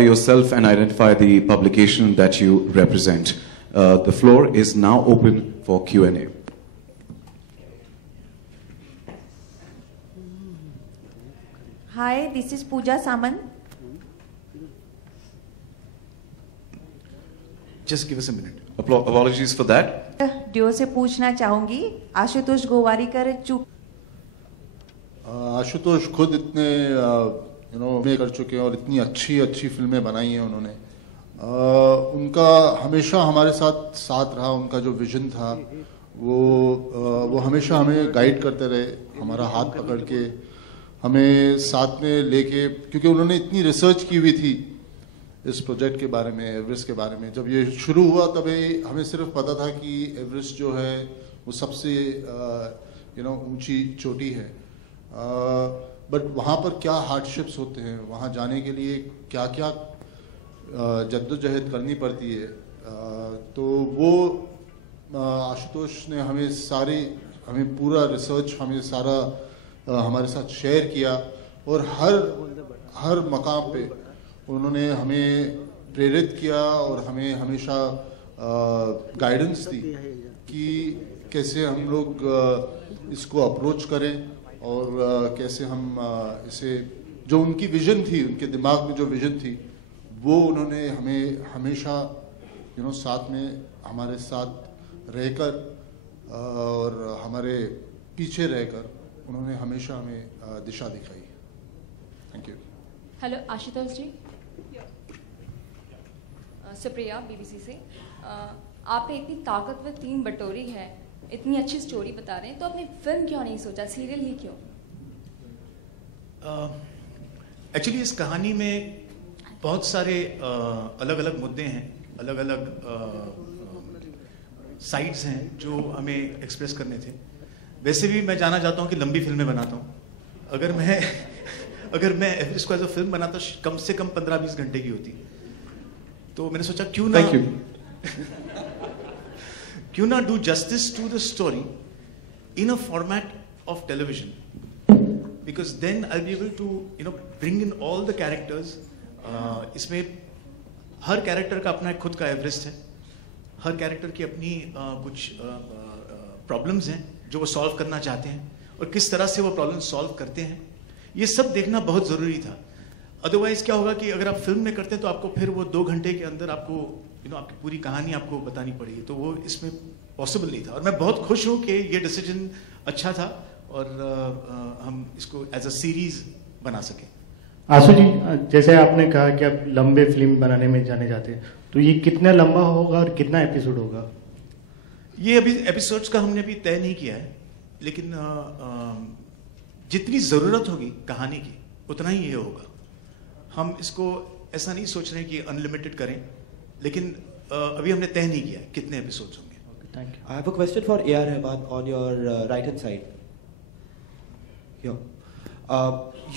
yourself and identify the publication that you represent. The floor is now open for Q&A. Hi, this is Pooja Saman. Just give us a minute. Apologies for that. डियो से पूछना चाहूंगी, आशुतोष गोवारीकर आशुतोष खुद इतने में कर चुके हैं और इतनी अच्छी फिल्में बनाई हैं उन्होंने। उनका हमेशा हमारे साथ रहा, उनका जो विजन था वो हमेशा हमें गाइड करते रहे, हमारा हाथ पकड़ के हमें साथ में लेके, क्योंकि उन्होंने इतनी रिसर्च की हुई थी इस प्रोजेक्ट के बारे में, एवरेस्ट के बारे में। जब ये शुरू हुआ तभी हमें सिर्फ पता था कि एवरेस्ट जो है वो सबसे ऊंची चोटी है, बट वहाँ पर क्या हार्डशिप्स होते हैं, वहाँ जाने के लिए क्या क्या जद्दोजहद करनी पड़ती है। तो वो आशुतोष ने हमें पूरा रिसर्च सारा हमारे साथ शेयर किया और हर मकाम पे उन्होंने हमें प्रेरित किया और हमें हमेशा गाइडेंस दी कि कैसे हम लोग इसको अप्रोच करें और कैसे हम इसे, जो उनकी विजन थी, उनके दिमाग में जो विजन थी, वो उन्होंने हमें हमेशा साथ में हमारे साथ रहकर और हमारे पीछे रहकर उन्होंने हमेशा हमें दिशा दिखाई। Thank you. Hello Ashutosh ji, Supriya BBC से। आपने इतनी ताकतवर टीम बटोरी है, इतनी अच्छी स्टोरी बता रहे हैं, तो आपने फिल्म क्यों नहीं सोचा, सीरियल ही क्यों? एक्चुअली इस कहानी में बहुत सारे अलग अलग मुद्दे हैं, अलग अलग साइड्स हैं जो हमें एक्सप्रेस करने थे। वैसे भी मैं जानना चाहता हूँ कि लंबी फिल्में बनाता हूँ। अगर मैं इसको एज अ फिल्म बनाता कम से कम 15-20 घंटे की होती, तो मैंने सोचा क्यों ना do justice to the story in a format of television, because then I be able to bring in all the characters. इसमें हर कैरेक्टर का अपना एक खुद का एवरेस्ट है, हर कैरेक्टर की अपनी कुछ प्रॉब्लम्स हैं जो वो सॉल्व करना चाहते हैं और किस तरह से वो प्रॉब्लम सॉल्व करते हैं, ये सब देखना बहुत ज़रूरी था। अदरवाइज क्या होगा कि अगर आप फिल्म में करते हैं तो आपको फिर वो 2 घंटे के अंदर आपको आपकी पूरी कहानी आपको बतानी पड़ेगी, तो वो इसमें पॉसिबल नहीं था। और मैं बहुत खुश हूँ कि ये डिसीजन अच्छा था और हम इसको एज अ सीरीज बना सके। आशु जी, जैसे आपने कहा कि आप लंबे फिल्म बनाने में जाने जाते हैं, तो ये कितना लंबा होगा और कितना एपिसोड होगा? ये अभी एपिसोड्स का हमने अभी तय नहीं किया है, लेकिन जितनी ज़रूरत होगी कहानी की उतना ही ये होगा। हम इसको ऐसा नहीं सोच रहे कि अनलिमिटेड करें, लेकिन अभी हमने तय नहीं किया है कितने एपिसोड्स होंगे। Thank you. I have a question for A.R. Rahman on your right hand side. Here.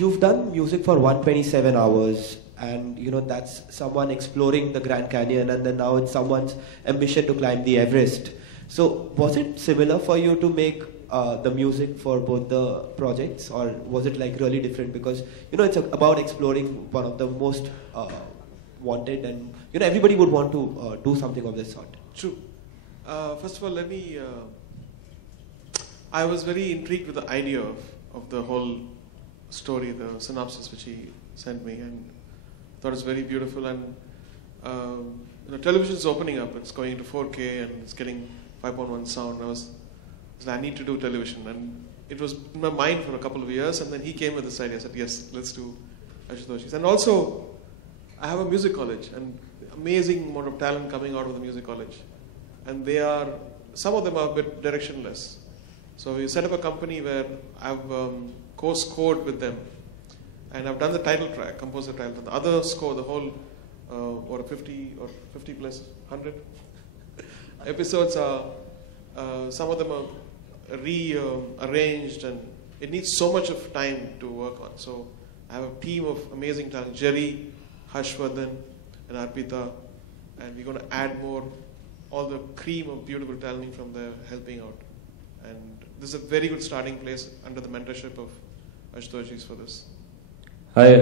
You've done music for 127 hours, and that's someone exploring the Grand Canyon, and then now it's someone's ambition to climb the Everest. So was it similar for you to make the music for both the projects, or was it like really different? Because it's about exploring one of the most wanted, and everybody would want to do something of this sort. True. First of all, let me. I was very intrigued with the idea of the whole story, the synopsis which he sent me, and thought it's very beautiful. And television is opening up; it's going to 4K, and it's getting 5.1 sound. I need to do television, and it was in my mind for a couple of years. And then he came with this idea. I said, "Yes, let's do Ashutosh's." And also, I have a music college, and amazing amount of talent coming out of the music college, and some of them are a bit directionless. So we set up a company where I've co-scored with them, and I've done the title track, composed the title. The other score, the whole 50 plus 100 episodes are. Some of them are rearranged, and it needs so much of time to work on. So I have a team of amazing talent, Jerry, Harshvardhan, and Arpita, and we're going to add more, all the cream of beautiful talent from there helping out. And this is a very good starting place under the mentorship of Ashutosh's for this. Hi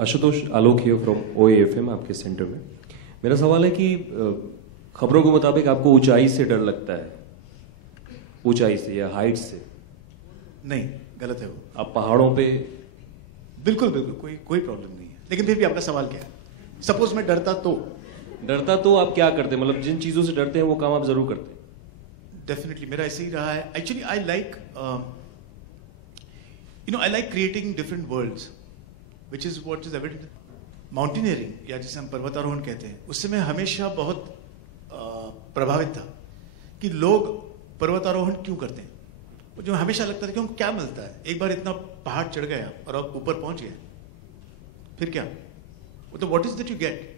Ashutosh, Alok here from OAFM आपके centre में। मेरा सवाल है कि खबरों के मुताबिक आपको ऊंचाई से डर लगता है, ऊंचाई से या हाइट से? नहीं, गलत है वो। आप पहाड़ों पे? बिल्कुल बिल्कुल, कोई प्रॉब्लम नहीं है। लेकिन फिर भी आपका सवाल क्या है? सपोज मैं डरता तो आप क्या करते? मतलब जिन चीजों से डरते हैं वो काम आप जरूर करते हैं? डेफिनेटली मेरा ऐसे ही रहा है। Actually I like I like creating different worlds, which is what is evident. Mountaineering या जिसे हम पर्वतारोहण कहते हैं, उससे मैं हमेशा बहुत प्रभावित था कि लोग पर्वतारोहण क्यों करते हैं। मुझे हमेशा लगता था कि उनको क्या मिलता है, एक बार इतना पहाड़ चढ़ गया और अब ऊपर पहुंच गया, फिर क्या? तो what is that you get?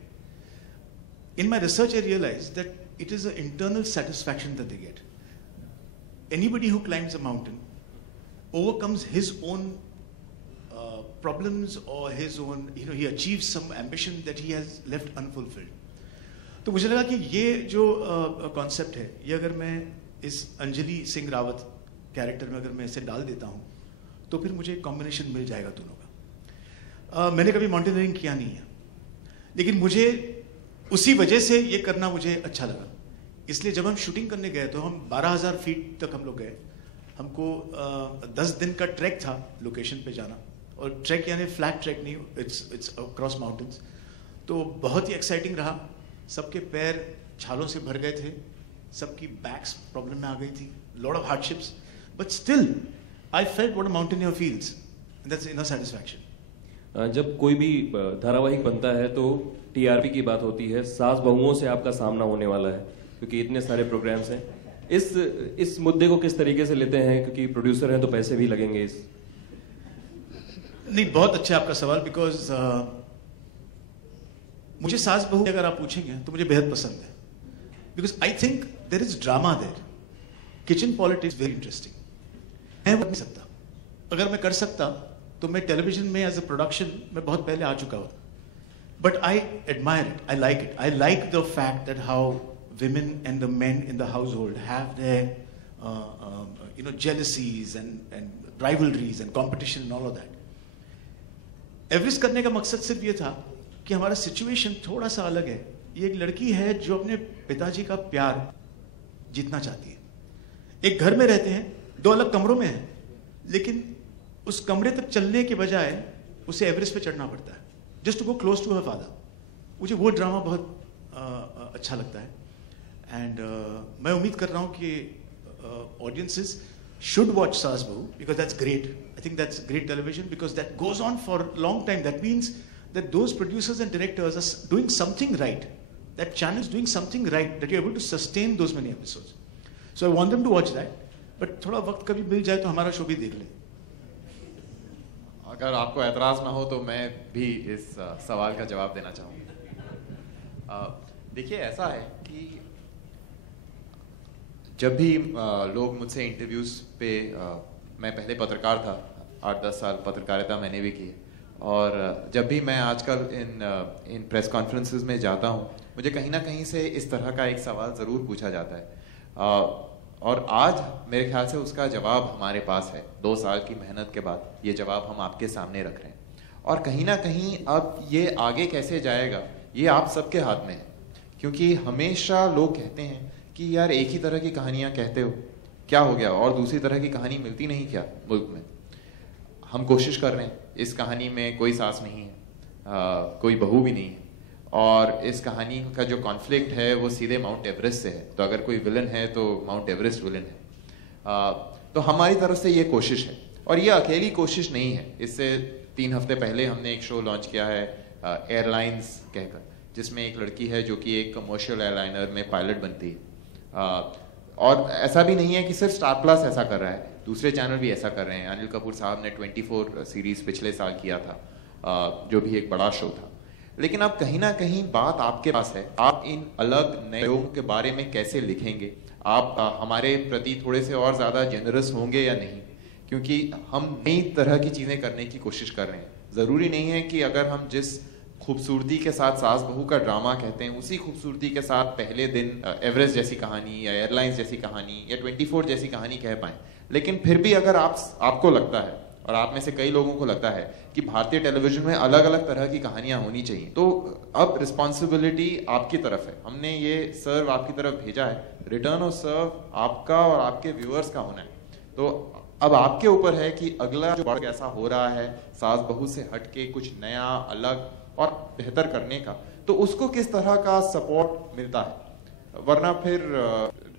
In my research, I realized that it is an internal satisfaction that they get. Anybody who climbs a mountain overcomes his own problems or his own, he achieves some ambition that he has left unfulfilled. तो मुझे लगा कि ये जो concept है, ये अगर मैं इस अंजलि सिंह रावत कैरेक्टर में अगर मैं इसे डाल देता हूँ, तो फिर मुझे एक कॉम्बिनेशन मिल जाएगा दोनों का। मैंने कभी माउंटेनियरिंग किया नहीं है, लेकिन मुझे उसी वजह से ये करना मुझे अच्छा लगा। इसलिए जब हम शूटिंग करने गए तो हम 12,000 फीट तक हम लोग गए। हमको 10 दिन का ट्रैक था लोकेशन पे जाना, और ट्रैक यानी फ्लैट ट्रैक नहीं, इट्स अक्रॉस माउंटेन्स। तो बहुत ही एक्साइटिंग रहा। सबके पैर छालों से भर गए थे, सबकी बैक्स प्रॉब्लम में आ गई थी, lot of hardships, but still I felt what a mountaineer feels, that's inner satisfaction. जब कोई भी धारावाहिक बनता है तो TRP की बात होती है, सास बहुओं से आपका सामना होने वाला है क्योंकि इतने सारे प्रोग्राम्स हैं। इस मुद्दे को किस तरीके से लेते हैं, क्योंकि प्रोड्यूसर हैं तो पैसे भी लगेंगे इस? नहीं, बहुत अच्छा आपका सवाल, बिकॉज मुझे सास बहू अगर आप पूछेंगे तो मुझे बेहद पसंद है, because I think there is drama there. Kitchen politics very interesting. मैं वो नहीं सकता। अगर मैं कर सकता तो मैं टेलीविजन में एज अ प्रोडक्शन में बहुत पहले आ चुका होता। But I admire it. I like it. I like the fact that how women and the men in the household have their, jealousies and rivalries and competition and all of that. Everest करने का मकसद सिर्फ ये था कि हमारा situation थोड़ा सा अलग है। ये एक लड़की है जो अपने पिताजी का प्यार जीतना चाहती है। एक घर में रहते हैं, 2 अलग कमरों में हैं, लेकिन उस कमरे तक चलने के बजाय उसे एवरेस्ट पे चढ़ना पड़ता है, just to go close to her father. मुझे वो ड्रामा बहुत अच्छा लगता है, एंड मैं उम्मीद कर रहा हूँ कि audiences should watch Saas Bahu, because that's great. I think that's great television because that goes on for a long time. That means that those producers and directors are doing something right. That channel is doing something right, that you're able to sustain those many episodes. So I want them to watch that. But थोड़ा वक्त कभी मिल जाए तो हमारा show भी देख लें। अगर आपको एतराज ना हो तो मैं भी इस सवाल का जवाब देना चाहूँगा। देखिए, ऐसा है कि जब भी लोग मुझसे इंटरव्यूज़ पे, मैं पहले पत्रकार था, 8-10 साल पत्रकारिता मैंने भी की, और जब भी मैं आजकल इन प्रेस कॉन्फ्रेंसेस में जाता हूँ, मुझे कहीं ना कहीं से इस तरह का एक सवाल ज़रूर पूछा जाता है, और आज मेरे ख्याल से उसका जवाब हमारे पास है। 2 साल की मेहनत के बाद ये जवाब हम आपके सामने रख रहे हैं, और कहीं ना कहीं अब ये आगे कैसे जाएगा ये आप सबके हाथ में है, क्योंकि हमेशा लोग कहते हैं कि यार एक ही तरह की कहानियाँ कहते हो, क्या हो गया, और दूसरी तरह की कहानी मिलती नहीं क्या मुल्क में? हम कोशिश कर रहे हैं। इस कहानी में कोई सास नहीं है, कोई बहू भी नहीं है, और इस कहानी का जो कॉन्फ्लिक्ट है वो सीधे माउंट एवरेस्ट से है। तो अगर कोई विलन है तो माउंट एवरेस्ट विलन है। तो हमारी तरफ से ये कोशिश है, और ये अकेली कोशिश नहीं है। इससे 3 हफ्ते पहले हमने एक शो लॉन्च किया है एयरलाइंस कहकर, जिसमें एक लड़की है जो कि एक कमर्शियल एयरलाइनर में पायलट बनती है। और ऐसा भी नहीं है कि सिर्फ स्टार प्लस ऐसा कर रहा है, दूसरे चैनल भी ऐसा कर रहे हैं। अनिल कपूर साहब ने 24 सीरीज पिछले साल किया था, जो भी एक बड़ा शो था। लेकिन अब कहीं ना कहीं बात आपके पास है। आप इन अलग नए लोगों के बारे में कैसे लिखेंगे? आप हमारे प्रति थोड़े से और ज़्यादा जेनरस होंगे या नहीं? क्योंकि हम नई तरह की चीज़ें करने की कोशिश कर रहे हैं। ज़रूरी नहीं है कि अगर हम जिस खूबसूरती के साथ सास बहू का ड्रामा कहते हैं, उसी खूबसूरती के साथ पहले दिन एवरेस्ट जैसी कहानी या एयरलाइंस जैसी कहानी या 24 जैसी कहानी कह पाएँ। लेकिन फिर भी अगर आपको लगता है और आप में से कई लोगों को लगता है कि भारतीय टेलीविजन में अलग अलग तरह की कहानियां होनी चाहिए, तो अब रिस्पॉन्सिबिलिटी आपकी तरफ है। हमने ये सर्व आपकी तरफ भेजा है, रिटर्न ऑफ सर्व आपका और आपके व्यूअर्स का होना है। तो अब आपके ऊपर है कि अगला जो वर्क ऐसा हो रहा है सास बहू से हटके कुछ नया, अलग और बेहतर करने का, तो उसको किस तरह का सपोर्ट मिलता है। वरना फिर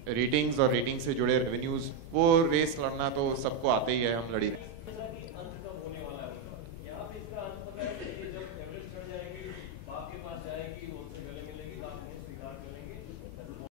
रेटिंग्स और रेटिंग से जुड़े रेवेन्यूज, वो रेस लड़ना तो सबको आते ही है, हम लड़ी रहे।